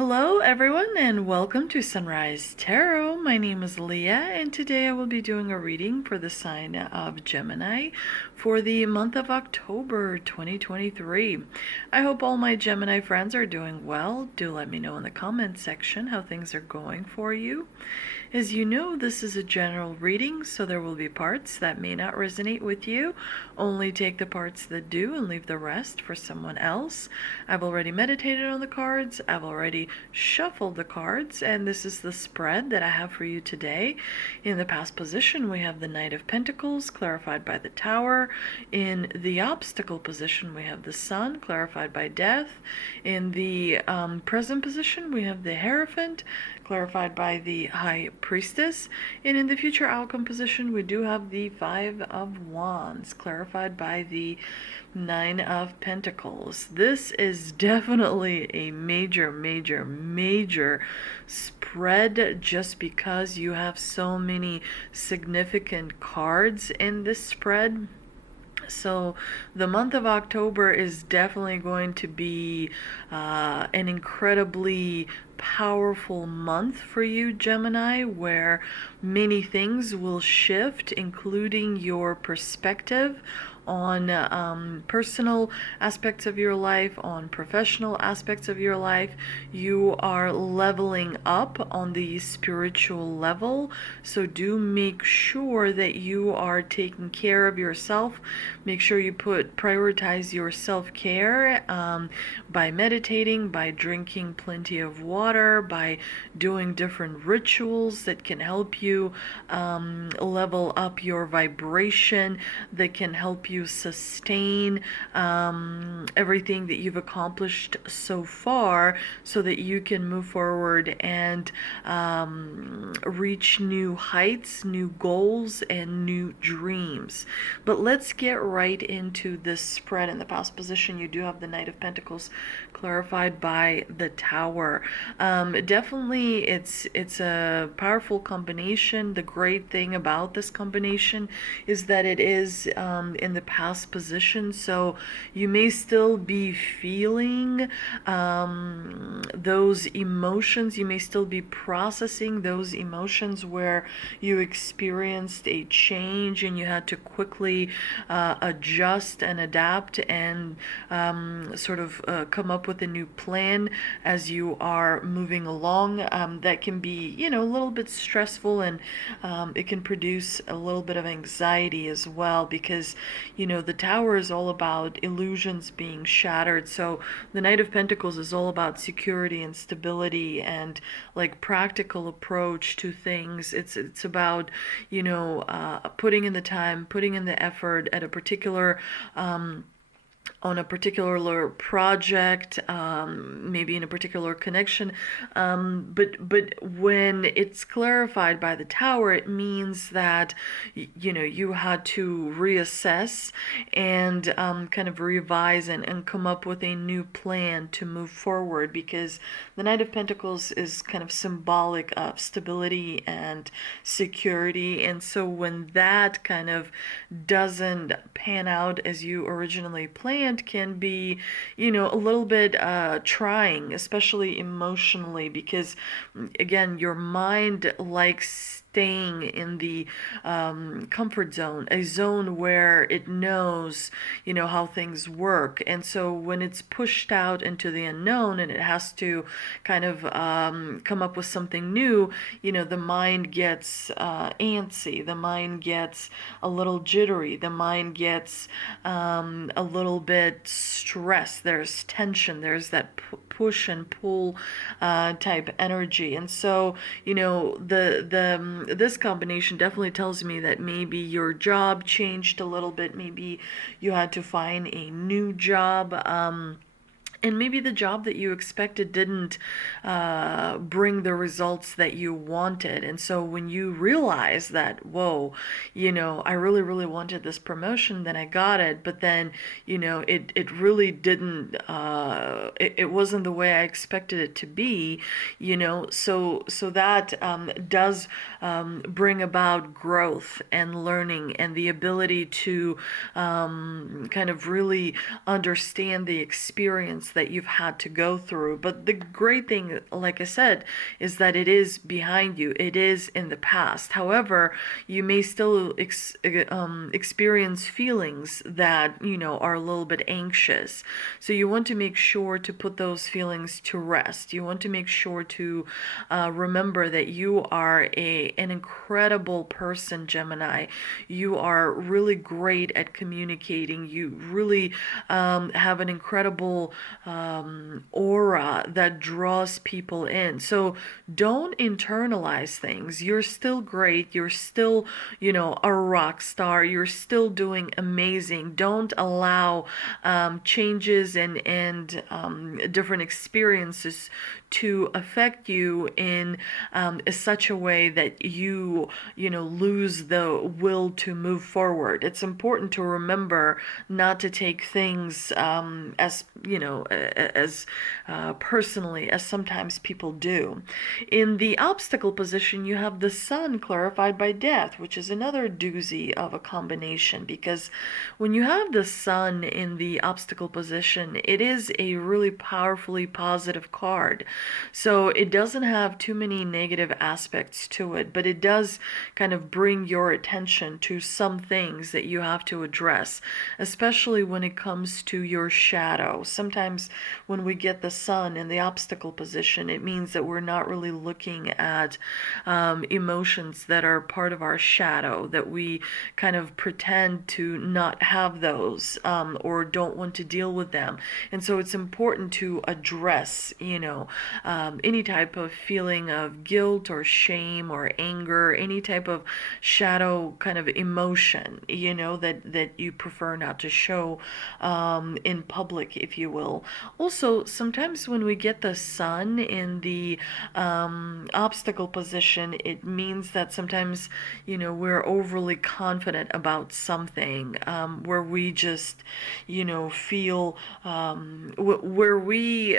Hello, everyone, and welcome to Sunrise Tarot. My name is Leah, and today I will be doing a reading for the sign of Gemini for the month of October 2023. I hope all my Gemini friends are doing well. Do let me know in the comments section how things are going for you. As you know, this is a general reading, so there will be parts that may not resonate with you. Only take the parts that do and leave the rest for someone else. I've already meditated on the cards, I've already shuffled the cards, and this is the spread that I have for you today. In the past position, we have the Knight of Pentacles, clarified by the Tower. In the obstacle position, we have the Sun, clarified by Death. In the present position, we have the Hierophant, clarified by the High Priestess. And in the future outcome position, we do have the Five of Wands, clarified by the Nine of Pentacles. This is definitely a major spread, just because you have so many significant cards in this spread. So the month of October is definitely going to be an incredibly powerful month for you, Gemini, where many things will shift, including your perspective on personal aspects of your life, on professional aspects of your life. You are leveling up on the spiritual level, so do make sure that you are taking care of yourself. Make sure you prioritize your self-care by meditating, by drinking plenty of water, by doing different rituals that can help you level up your vibration, that can help you sustain everything that you've accomplished so far, so that you can move forward and reach new heights, new goals, and new dreams. But let's get right into this spread. In the past position, you do have the Knight of Pentacles, clarified by the Tower. Definitely it's a powerful combination. The great thing about this combination is that it is in the past position, so you may still be feeling those emotions. You may still be processing those emotions where you experienced a change and you had to quickly adjust and adapt and sort of come up with a new plan as you are moving along. That can be, a little bit stressful, and it can produce a little bit of anxiety as well, because the Tower is all about illusions being shattered. So the Knight of Pentacles is all about security and stability and like practical approach to things. It's about putting in the time, putting in the effort at a particular on a particular project, maybe in a particular connection, but when it's clarified by the Tower, it means that you had to reassess and kind of revise and come up with a new plan to move forward, because the Knight of Pentacles is kind of symbolic of stability and security. And so when that kind of doesn't pan out as you originally planned, can be, a little bit trying, especially emotionally, because again, your mind likes staying in the comfort zone, a zone where it knows, how things work. And so when it's pushed out into the unknown and it has to kind of come up with something new, the mind gets antsy, the mind gets a little jittery, the mind gets a little bit stressed. There's tension, there's that push and pull type energy. And so, this combination definitely tells me that maybe your job changed a little bit. Maybe you had to find a new job. And maybe the job that you expected didn't bring the results that you wanted. And so when you realize that, whoa, I really wanted this promotion, then I got it, but then, it really didn't, it wasn't the way I expected it to be, so that does bring about growth and learning and the ability to kind of really understand the experience emotions that you've had to go through. But the great thing, like I said, is that it is behind you. It is in the past. However, you may still experience feelings that, are a little bit anxious. So you want to make sure to put those feelings to rest. You want to make sure to remember that you are an incredible person, Gemini. You are really great at communicating. You really have an incredible aura that draws people in. So don't internalize things. You're still great. You're still, a rock star. You're still doing amazing. Don't allow changes and different experiences to affect you in such a way that you lose the will to move forward. It's important to remember not to take things as personally as sometimes people do. In the obstacle position, you have the sun clarified by death, which is another doozy of a combination, because when you have the sun in the obstacle position, it is a really powerfully positive card. So it doesn't have too many negative aspects to it, but it does kind of bring your attention to some things that you have to address, especially when it comes to your shadow. Sometimes when we get the sun in the obstacle position, it means that we're not really looking at emotions that are part of our shadow, that we kind of pretend to not have those or don't want to deal with them. And so it's important to address, any type of feeling of guilt or shame or anger, any type of shadow kind of emotion, that you prefer not to show in public, if you will. Also, sometimes when we get the sun in the obstacle position, it means that sometimes, we're overly confident about something, where we just, feel, where we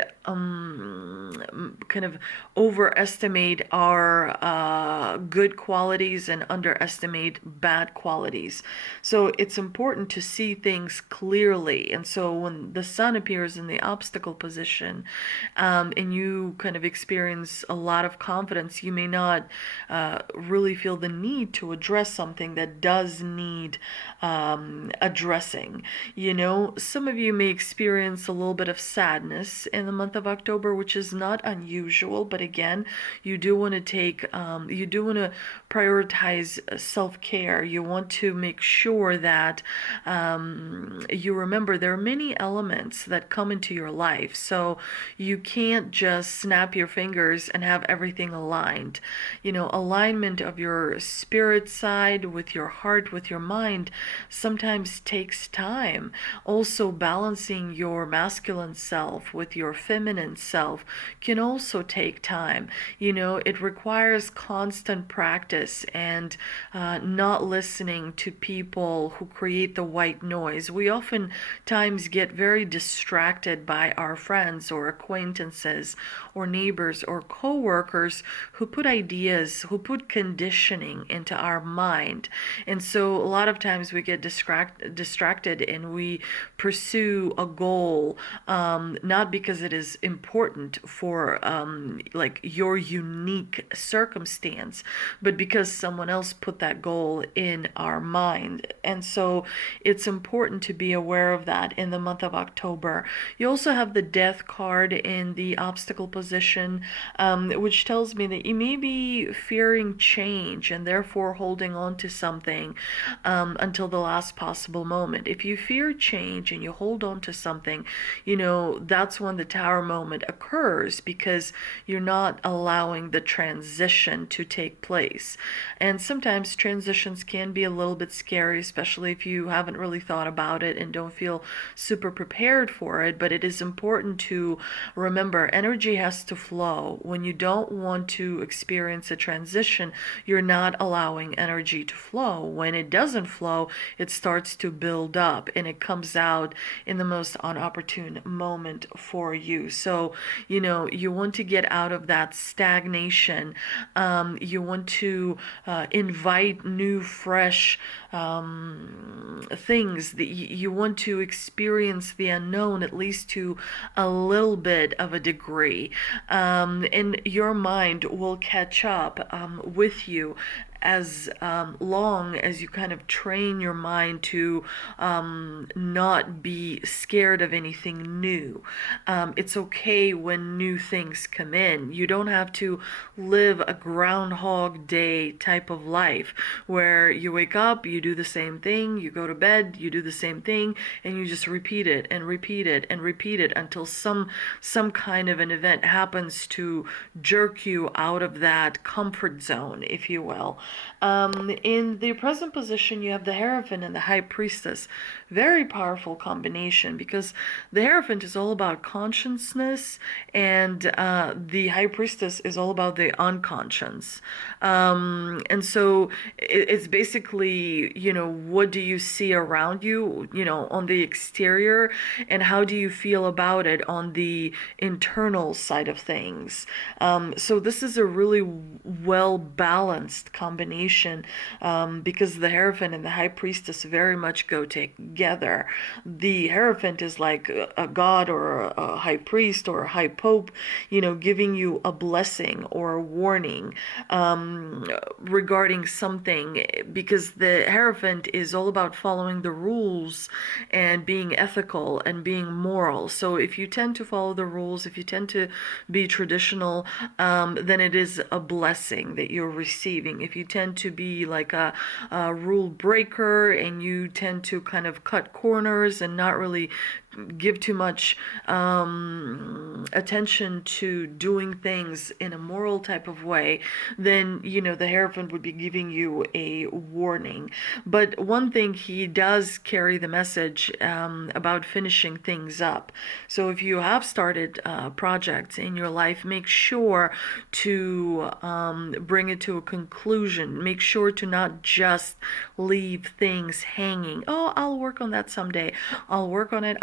kind of overestimate our good qualities and underestimate bad qualities. So it's important to see things clearly. And so when the sun appears in the obstacle position, and you kind of experience a lot of confidence, you may not really feel the need to address something that does need addressing. Some of you may experience a little bit of sadness in the month of October, which is not unusual, but again, you do want to prioritize self-care. You want to make sure that you remember there are many elements that come into your life, so you can't just snap your fingers and have everything aligned. Alignment of your spirit side with your heart, with your mind, sometimes takes time. Also, balancing your masculine self with your feminine self can also take time. It requires constant practice and not listening to people who create the white noise. We oftentimes get very distracted by our friends or acquaintances or neighbors or co-workers who put ideas, who put conditioning into our mind. And so a lot of times we get distracted and we pursue a goal, not because it is important for like your unique circumstance, but because someone else put that goal in our mind. And so it's important to be aware of that in the month of October. You also have the death card in the obstacle position, which tells me that you may be fearing change and therefore holding on to something until the last possible moment. If you fear change and you hold on to something, that's when the tower moment occurs, because you're not allowing the transition to take place. And sometimes transitions can be a little bit scary, especially if you haven't really thought about it and don't feel super prepared for it. But it is important to remember energy has to flow. When you don't want to experience a transition, you're not allowing energy to flow. When it doesn't flow, it starts to build up and it comes out in the most inopportune moment for you. So, you want to get out of that stagnation. You want to invite new, fresh things that you want to experience the unknown, at least to a little bit of a degree. And your mind will catch up with you as long as you kind of train your mind to not be scared of anything new. It's okay when new things come in. You don't have to live a Groundhog Day type of life where you wake up, you do the same thing, you go to bed, you do the same thing, and you just repeat it and repeat it and repeat it until some kind of an event happens to jerk you out of that comfort zone, if you will. In the present position, you have the Hierophant and the High Priestess. Very powerful combination because the Hierophant is all about consciousness, and the High Priestess is all about the unconscious. And so it's basically, what do you see around you, on the exterior, and how do you feel about it on the internal side of things. So this is a really well balanced combination because the Hierophant and the High Priestess very much go together. The Hierophant is like a god or a high priest or a high pope, giving you a blessing or a warning regarding something, because the Hierophant is all about following the rules and being ethical and being moral. So if you tend to follow the rules, if you tend to be traditional, then it is a blessing that you're receiving. If you tend to be like a rule breaker and you tend to kind of cut corners and not really give too much attention to doing things in a moral type of way, then the Hierophant would be giving you a warning. But one thing, he does carry the message about finishing things up. So if you have started projects in your life, make sure to bring it to a conclusion. Make sure to not just leave things hanging. Oh, I'll work on that someday. I'll work on it.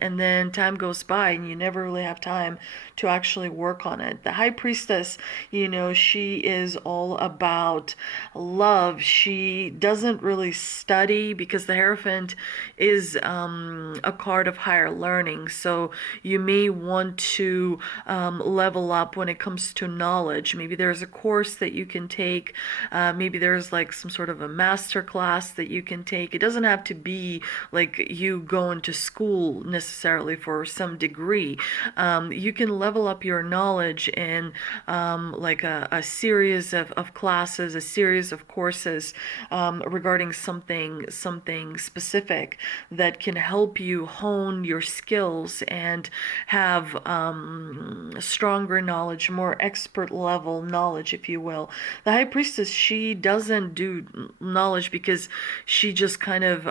And then time goes by and you never really have time to actually work on it. The High Priestess, she is all about love. She doesn't really study because the Hierophant is a card of higher learning. So you may want to level up when it comes to knowledge. Maybe there's a course that you can take. Maybe there's like some sort of a master class that you can take. It doesn't have to be like you going to school necessarily for some degree. You can level up your knowledge in like a series of classes, a series of courses regarding something specific that can help you hone your skills and have stronger knowledge, more expert level knowledge, if you will. The High Priestess, she doesn't do knowledge because she just kind of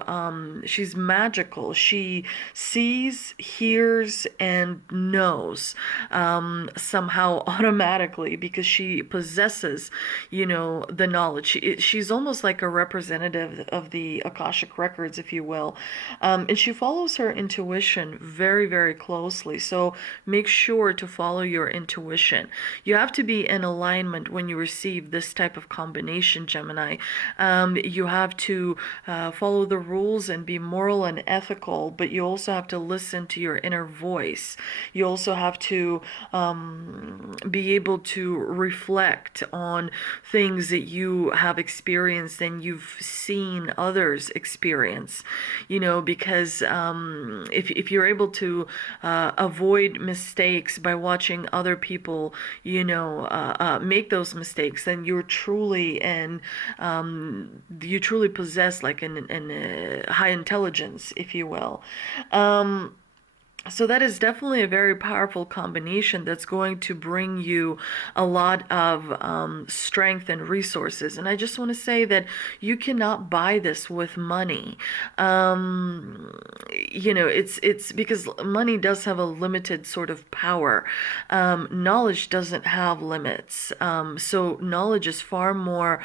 she's magical. She sees, hears, and knows somehow automatically because she possesses, the knowledge. She's almost like a representative of the Akashic records, if you will. And she follows her intuition very, very closely. So make sure to follow your intuition. You have to be in alignment when you receive this type of combination, Gemini. You have to follow the rules and be moral and ethical, but you also have to listen to your inner voice. You also have to be able to reflect on things that you have experienced and you've seen others experience, because if you're able to avoid mistakes by watching other people, make those mistakes, then you're truly you truly possess like an high intelligence, if you will. So that is definitely a very powerful combination that's going to bring you a lot of strength and resources. And I just want to say that you cannot buy this with money. It's because money does have a limited sort of power. Knowledge doesn't have limits. So knowledge is far more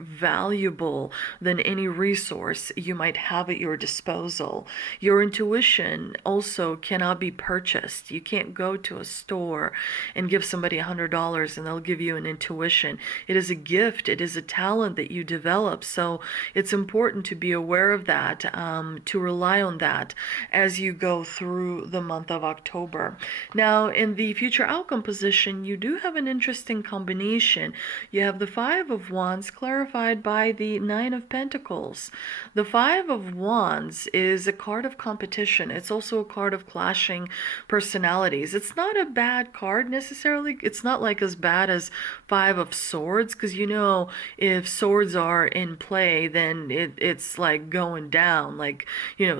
valuable than any resource you might have at your disposal. Your intuition also cannot be purchased. You can't go to a store and give somebody $100 and they'll give you an intuition. It is a gift, it is a talent that you develop. So it's important to be aware of that, to rely on that as you go through the month of October. Now, in the future outcome position, you do have an interesting combination. You have the Five of Wands clarified by the Nine of Pentacles. The Five of Wands is a card of competition. It's also a card of clashing personalities. It's not a bad card necessarily. It's not like as bad as Five of Swords, because if swords are in play, then it's like going down. Like,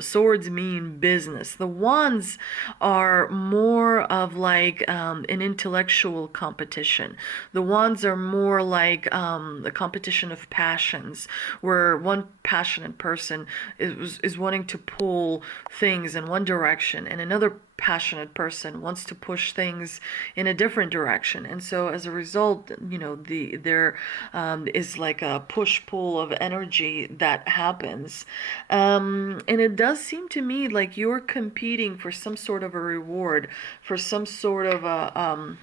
swords mean business. The wands are more of like an intellectual competition. The wands are more like the competition of passions, where one passionate person is wanting to pull things in one direction, and another passionate person wants to push things in a different direction. And so as a result, there is like a push-pull of energy that happens. And it does seem to me like you're competing for some sort of a reward, for some sort of a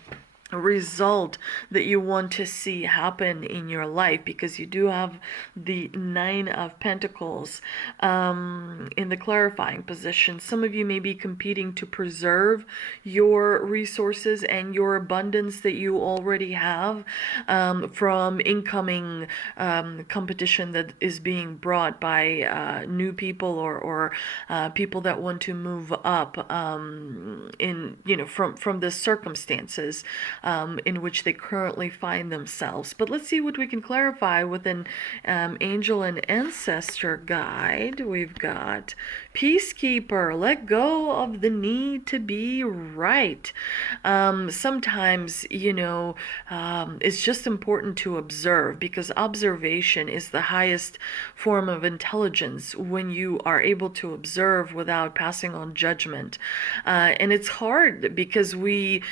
result that you want to see happen in your life, because you do have the Nine of Pentacles in the clarifying position. Some of you may be competing to preserve your resources and your abundance that you already have from incoming competition that is being brought by new people or people that want to move up from the circumstances in which they currently find themselves. But let's see what we can clarify with an angel and ancestor guide. We've got Peacekeeper. Let go of the need to be right. Sometimes, it's just important to observe, because observation is the highest form of intelligence when you are able to observe without passing on judgment. And it's hard because we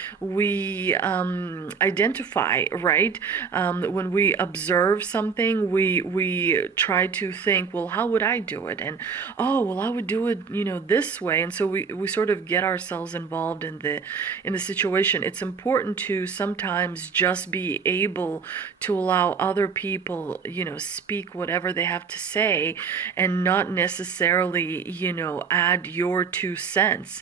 identify, right? When we observe something, we try to think, well, how would I do it? And I would do it, this way. And so we sort of get ourselves involved in the situation. It's important to sometimes just be able to allow other people, speak whatever they have to say, and not necessarily, add your 2 cents.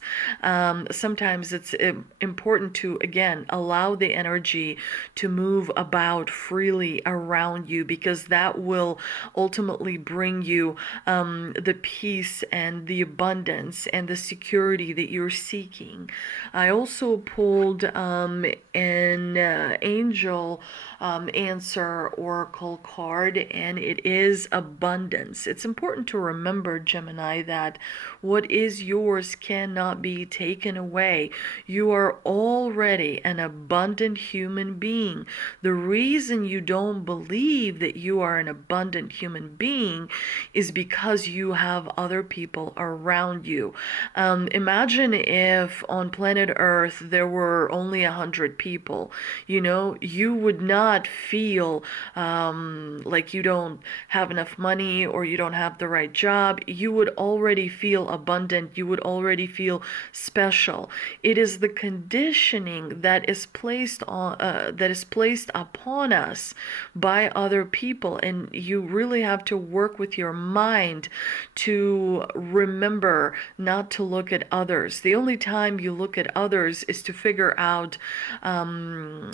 Sometimes it's important to, again, allow the energy to move about freely around you, because that will ultimately bring you the peace and the abundance and the security that you're seeking. I also pulled an angel answer oracle card, and it is abundance. It's important to remember, Gemini, that what is yours cannot be taken away. You are already an abundant human being. The reason you don't believe that you are an abundant human being is because you have other people around you. Imagine if on planet Earth there were only 100 people. You would not feel like you don't have enough money or you don't have the right job. You would already feel abundant. You would already feel special. It is the conditioning that is placed upon us by other people, and you really have to work with your mind to remember not to look at others. The only time you look at others is to figure out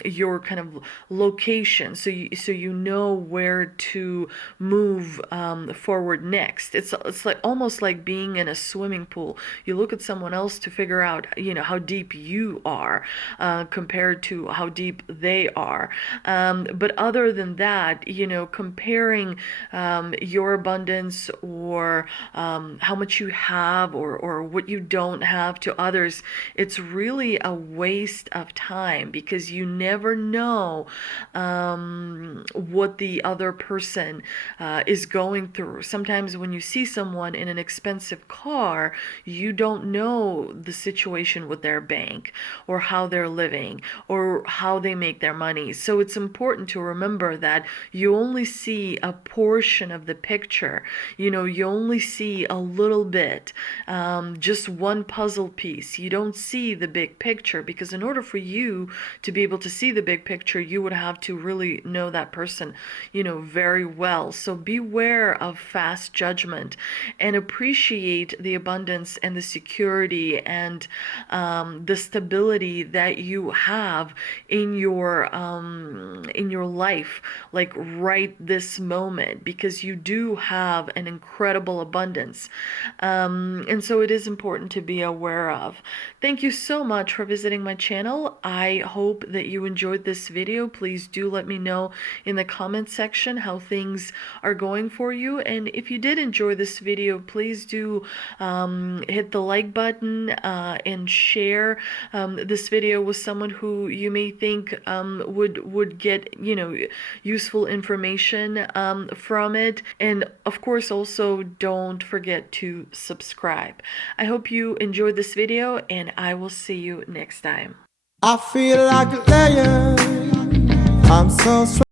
your kind of location, so you know where to move forward next. It's like almost like being in a swimming pool. You look at someone else to figure out how deep you are compared to how deep they are. But other than that, comparing your abundance or how much you have or what you don't have to others, it's really a waste of time, because you never know what the other person is going through. Sometimes when you see someone in an expensive car, you don't know the situation with their bank or how they're living or how they make their money. So it's important to remember that you only see a portion of the picture. You know, you only see a little bit, just one puzzle piece. You don't see the big picture, because in order for you to be able to see the big picture, you would have to really know that person, you know, very well. So beware of fast judgment and appreciate the abundance and the security and the stability that you have in your life, like right this moment, because you do have an incredible abundance. And so it is important to be aware of. Thank you so much for visiting my channel. I hope that you enjoyed this video. Please do let me know in the comment section how things are going for you. And if you did enjoy this video, please do hit the like button and share this video with someone who you may think would get, you know, useful information from it. And of course, also don't forget to subscribe. I hope you enjoyed this video, and I will see you next time. I feel like a lion. I'm so strong.